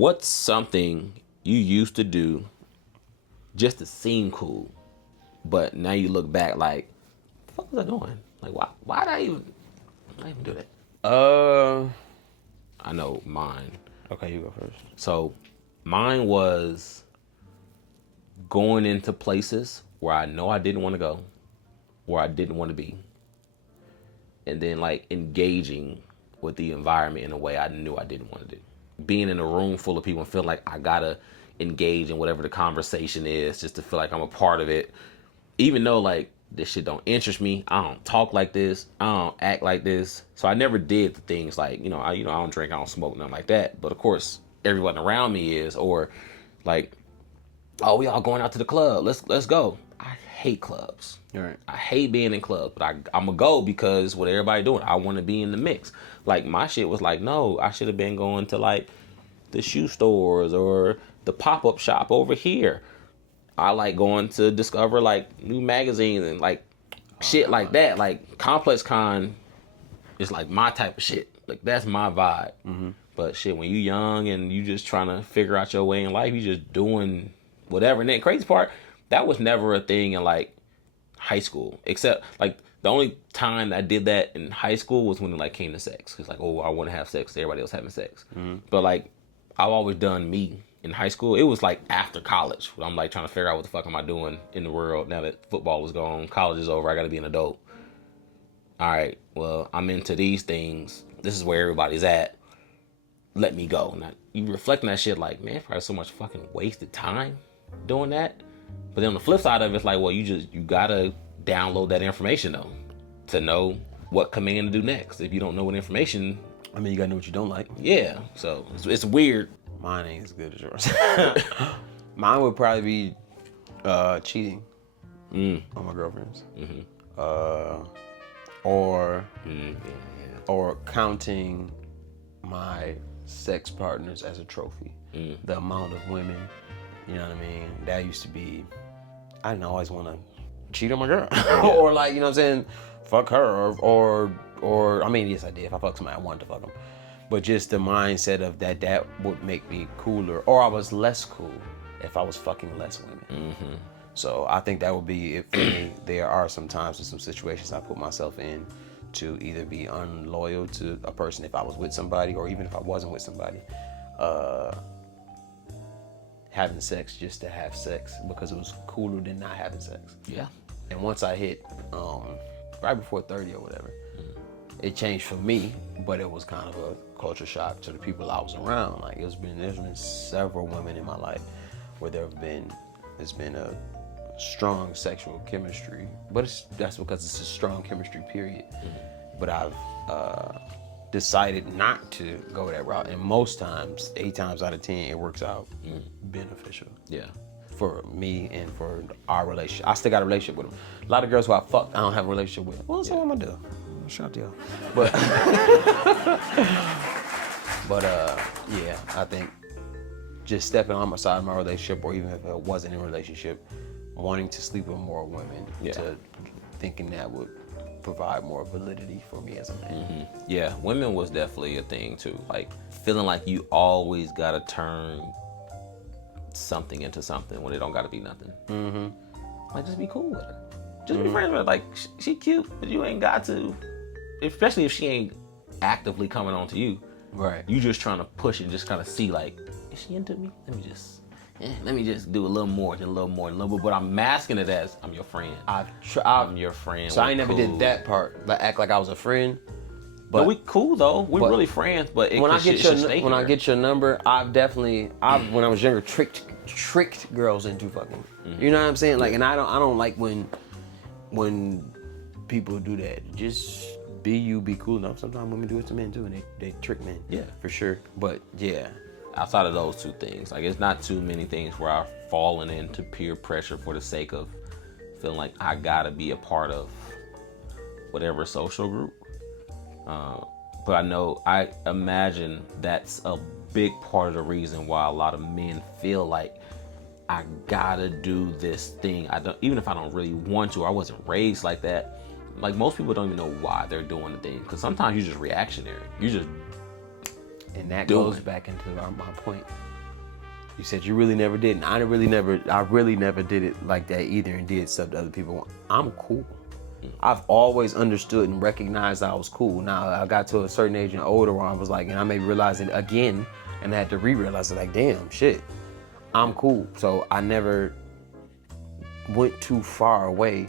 What's something you used to do just to seem cool, but now you look back like, what the fuck was I doing? Like, why did I even do that? I know mine. Okay, you go first. So mine was going into places where I know I didn't want to go, where I didn't want to be, and then like engaging with the environment in a way I knew I didn't want to do. Being in a room full of people and feeling like I gotta engage in whatever the conversation is just to feel like I'm a part of it, even though like this shit don't interest me. I don't talk like this. I don't act like this. So I never did the things like, I don't drink, I don't smoke, nothing like that. But of course, everyone around me is, or like, oh, we all going out to the club. Let's go. I hate clubs. Right. I hate being in clubs, but I'm gonna go because what everybody doing, I want to be in the mix. Like my shit was like, no, I should have been going to like the shoe stores or the pop-up shop over here. I like going to discover like new magazines and like shit like that. Like Complex Con is like my type of shit. Like that's my vibe. Mm-hmm. But shit, when you young and you just trying to figure out your way in life, you just doing whatever. And then crazy part, that was never a thing in like high school, except like the only time I did that in high school was when it like came to sex. Cause like, oh, I want to have sex. Everybody else having sex. Mm-hmm. But like, I've always done me in high school. It was like after college when I'm like trying to figure out what the fuck am I doing in the world now that football was gone, college is over. I got to be an adult. All right, well, I'm into these things. This is where everybody's at. Let me go. Now, you reflecting that shit like, man, probably so much fucking wasted time doing that. But then on the flip side of it, it's like, well, you gotta download that information though to know what command to do next. If you don't know what information, I mean, you gotta know what you don't like. Yeah, so it's weird. Mine ain't as good as yours. Mine would probably be cheating on my girlfriends, or counting my sex partners as a trophy. The amount of women, you know what I mean? That used to be, I didn't always want to cheat on my girl, or like, you know what I'm saying, fuck her, or I mean, yes, I did. If I fucked somebody, I wanted to fuck them. But just the mindset of that would make me cooler, or I was less cool if I was fucking less women. Mm-hmm. So I think that would be it for me. There are some times and some situations I put myself in to either be unloyal to a person if I was with somebody, or even if I wasn't with somebody, having sex just to have sex because it was cooler than not having sex. Yeah. And once I hit right before 30 or whatever, it changed for me, but it was kind of a culture shock to the people I was around. Like there's been several women in my life where there's been a strong sexual chemistry, but that's because it's a strong chemistry period. But I've decided not to go that route, and most times, 8 times out of 10, it works out beneficial. Yeah. For me and for our relationship. I still got a relationship with them. A lot of girls who I fucked, I don't have a relationship with. Well, that's what I'm gonna do. Shout out to y'all. But, yeah, I think just stepping on my side of my relationship, or even if I wasn't in a relationship, wanting to sleep with more women, to thinking that would provide more validity for me as a man. Mm-hmm. Yeah, women was definitely a thing too. Like feeling like you always gotta turn something into something when it don't gotta be nothing. Mm-hmm. Like just be cool with her. Just be friends with her. Like she cute, but you ain't got to. Especially if she ain't actively coming on to you. Right. You just trying to push it and just kind of see like, is she into me? Let me just do a little more, then a little more, but I'm masking it as I'm your friend. I'm your friend. So I never did that part, like act like I was a friend. But we cool though. We really friends. But when I get your number, I've when I was younger tricked girls into fucking. You know what I'm saying? Like, and I don't like when people do that. Just be you, be cool enough. Sometimes women do it to men too, and they trick men. Yeah, for sure. But yeah. Outside of those two things, like it's not too many things where I've fallen into peer pressure for the sake of feeling like I gotta be a part of whatever social group. But I imagine that's a big part of the reason why a lot of men feel like I gotta do this thing. Even if I don't really want to, or I wasn't raised like that. Like most people don't even know why they're doing the thing, because sometimes you're just reactionary. You just And that goes back into my point. You said you really never did, and I really never did it like that either, and did stuff that other people want. I'm cool. I've always understood and recognized I was cool. Now I got to a certain age and older where I was like, and I may realize it again, and I had to re-realize it. Like, damn, shit, I'm cool. So I never went too far away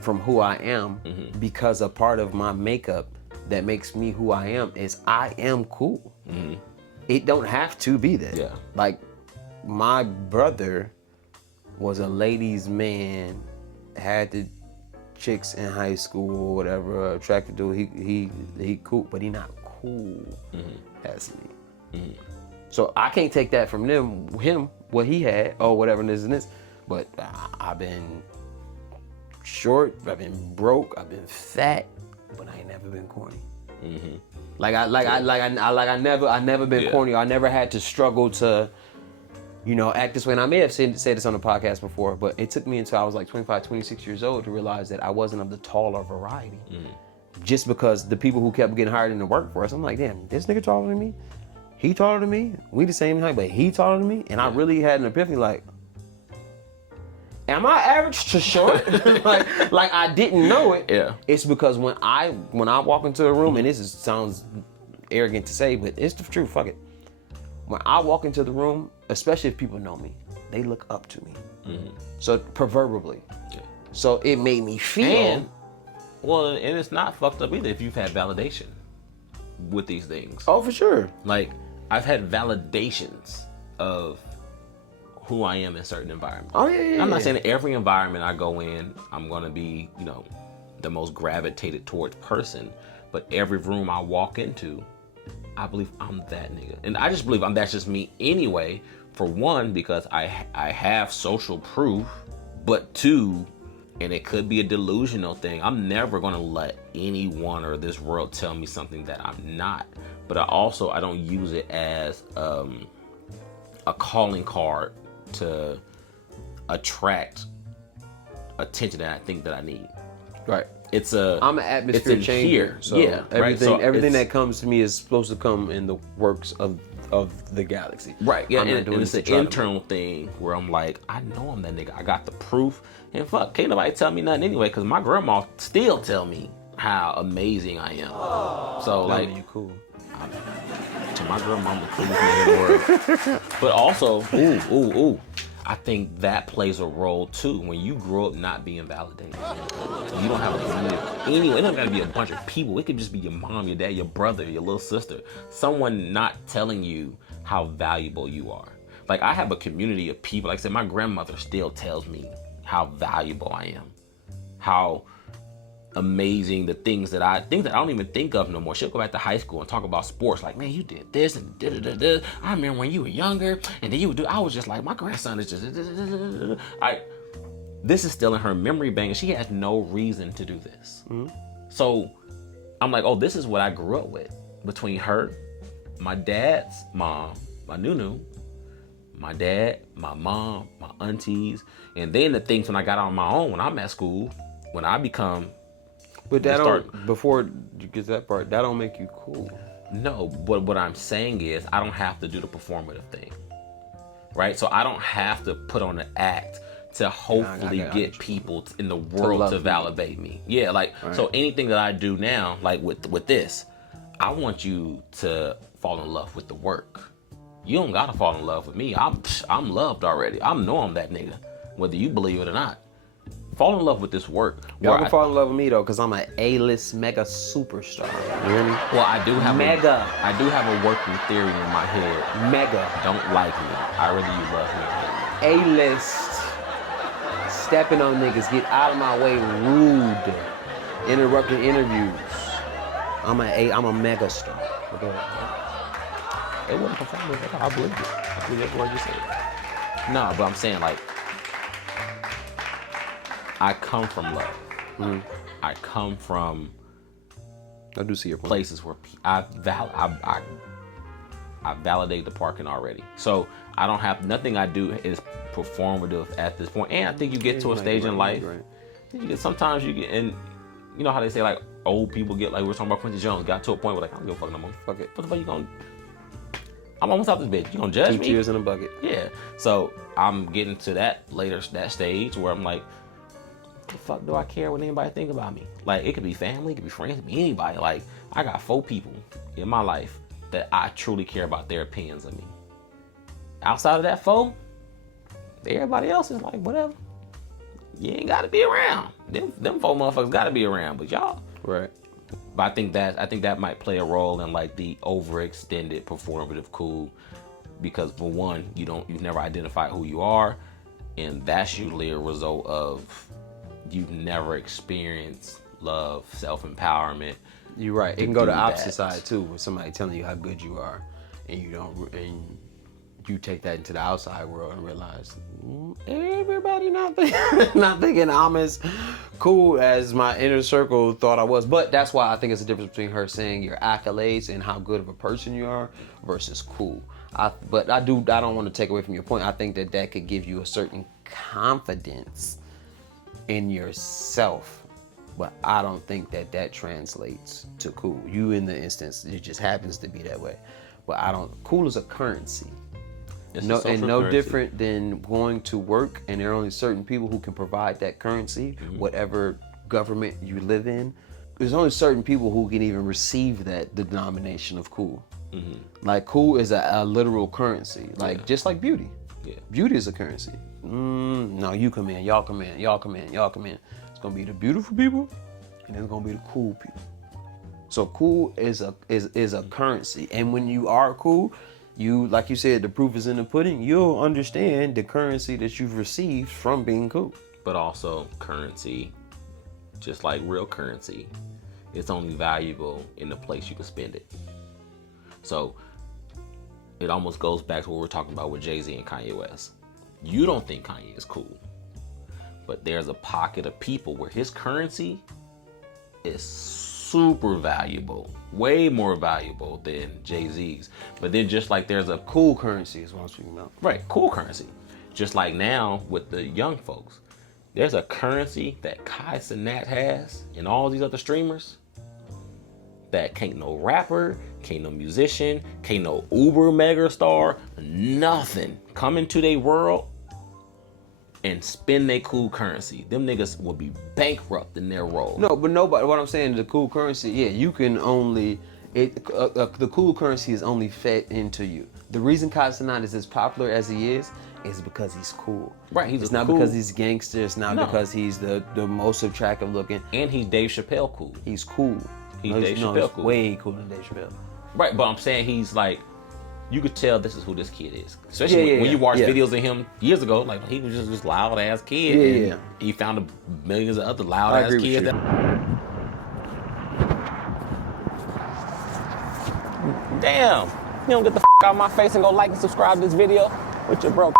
from who I am, because a part of my makeup that makes me who I am is I am cool. It don't have to be that. Yeah. Like, my brother was a ladies' man, had the chicks in high school or whatever, attracted to. He cool, but he not cool as me. So I can't take that from him, what he had or whatever this and this. But I've been short, I've been broke, I've been fat, but I ain't never been corny. I never been corny. I never had to struggle to, act this way. And I may have said this on the podcast before, but it took me until I was like 25, 26 years old to realize that I wasn't of the taller variety. Just because the people who kept getting hired in the workforce, I'm like, damn, this nigga taller than me? He taller than me? We the same height, but he taller than me? And I really had an epiphany like, am I average to short? like I didn't know it. Yeah. It's because when I walk into a room, and sounds arrogant to say, but it's the truth, fuck it. When I walk into the room, especially if people know me, they look up to me. So proverbially. Yeah. So it made me feel. And it's not fucked up either if you've had validation with these things. Oh, for sure. Like, I've had validations of who I am in certain environments. Oh, yeah. I'm not saying that every environment I go in, I'm going to be, the most gravitated towards person. But every room I walk into, I believe I'm that nigga. And I just believe that's just me anyway. For one, because I have social proof. But two, and it could be a delusional thing, I'm never going to let anyone or this world tell me something that I'm not. But I don't use it as a calling card to attract attention that I think that I need. Right. I'm an atmosphere changer. Here. So yeah. Everything that comes to me is supposed to come in the works of the galaxy. Right. Yeah. And it's an internal to thing where I'm like, I know I'm that nigga. I got the proof. And fuck, can't nobody tell me nothing anyway, because my grandma still tell me how amazing I am. So like, you cool. To my grandma, I'm the coolest nigga in the world. But also, I think that plays a role too. When you grow up not being validated, so you don't have a community. Anyway, it don't gotta be a bunch of people. It could just be your mom, your dad, your brother, your little sister. Someone not telling you how valuable you are. Like, I have a community of people. Like I said, my grandmother still tells me how valuable I am, how amazing the things that I don't even think of no more. She'll go back to high school and talk about sports. Like, man, you did this and da-da-da-da. I remember when you were younger, and then you would do. I was just like, my grandson is just. This is still in her memory bank, and she has no reason to do this. So I'm like, oh, this is what I grew up with. Between her, my dad's mom, my nunu, my dad, my mom, my aunties, and then the things when I got on my own, when I'm at school, when I become. But before you get to that part, that don't make you cool. No, but what I'm saying is I don't have to do the performative thing, right? So I don't have to put on an act to hopefully get people in the world to validate me. Yeah, like, right. So anything that I do now, like with this, I want you to fall in love with the work. You don't gotta fall in love with me. I'm loved already. I know I'm that nigga, whether you believe it or not. Fall in love with this work. Y'all can fall in love with me though, cause I'm an A-list mega superstar. You hear me? Well, I do have a working theory in my head. Mega. Don't like me. Either you love me or hate me. A-list. Stepping on niggas, get out of my way, rude, interrupting interviews. I'm a mega star. It wasn't performance. I believe it. I believe every word you said. No, but I'm saying, like, I come from love. Mm-hmm. I come from. I do see your point. Places where I validate the parking already. So I don't have nothing I do is performative at this point. And I think you get to a stage in life. Right. Sometimes you get, and you know how they say, like, old people get, like we were talking about Quincy Jones, got to a point where, like, I don't give a fuck no more. Fuck it. What the fuck you gonna? I'm almost out this bitch. You gonna judge 2 me? tears in a bucket. Yeah. So I'm getting to that stage where I'm like, the fuck do I care what anybody think about me? Like, it could be family, it could be friends, it could be anybody. Like, I got 4 people in my life that I truly care about their opinions of me. Outside of that 4, everybody else is like, whatever. You ain't gotta be around. Them 4 motherfuckers gotta be around, but y'all. Right. But I think that might play a role in like the overextended performative cool, because for one, you've never identified who you are, and that's usually a result of you've never experienced love, self-empowerment. You're right. It can go to do opposite that. side too, with somebody telling you how good you are, and you take that into the outside world and realize everybody not thinking I'm as cool as my inner circle thought I was. But that's why I think it's a difference between her saying your accolades and how good of a person you are versus cool. But I don't want to take away from your point. I think that could give you a certain confidence in yourself, but I don't think that translates to cool. You, in the instance, it just happens to be that way. But cool is a currency. It's No, a social and no currency. different than going to work, and there are only certain people who can provide that currency, whatever government you live in. There's only certain people who can even receive that denomination of cool. Like, cool is a literal currency, like just like beauty. Yeah. Beauty is a currency. No, you come in, y'all come in, y'all come in, y'all come in. It's gonna be the beautiful people, and it's gonna be the cool people. So cool is a currency, and when you are cool, you, like you said, the proof is in the pudding. You'll understand the currency that you've received from being cool. But also currency, just like real currency, it's only valuable in the place you can spend it. So it almost goes back to what we're talking about with Jay-Z and Kanye West. You don't think Kanye is cool, but there's a pocket of people where his currency is super valuable, way more valuable than Jay-Z's. But then just like there's a Cool currency is what I'm speaking about. right, cool currency. Just like now with the young folks, there's a currency that Kai Cenat has and all these other streamers that can't no rapper, can't no musician, can't no Uber mega star, nothing come into their world and spend their cool currency. Them niggas will be bankrupt in their role. No, but nobody. What I'm saying, the cool currency. Yeah, you can only. The cool currency is only fed into you. The reason Kai Cenat is as popular as he is because he's cool. Right, It's not because he's gangster. It's not because he's the most attractive looking. And he's Dave Chappelle cool. He's cool. He's Dave Chappelle cool. Way cooler than Dave Chappelle. Right, but I'm saying he's like, you could tell this is who this kid is. Especially when you watch videos of him years ago, like he was just this loud ass kid. Yeah. He found millions of other loud ass kids. Damn, you don't get the out of my face and go like and subscribe to this video with your broke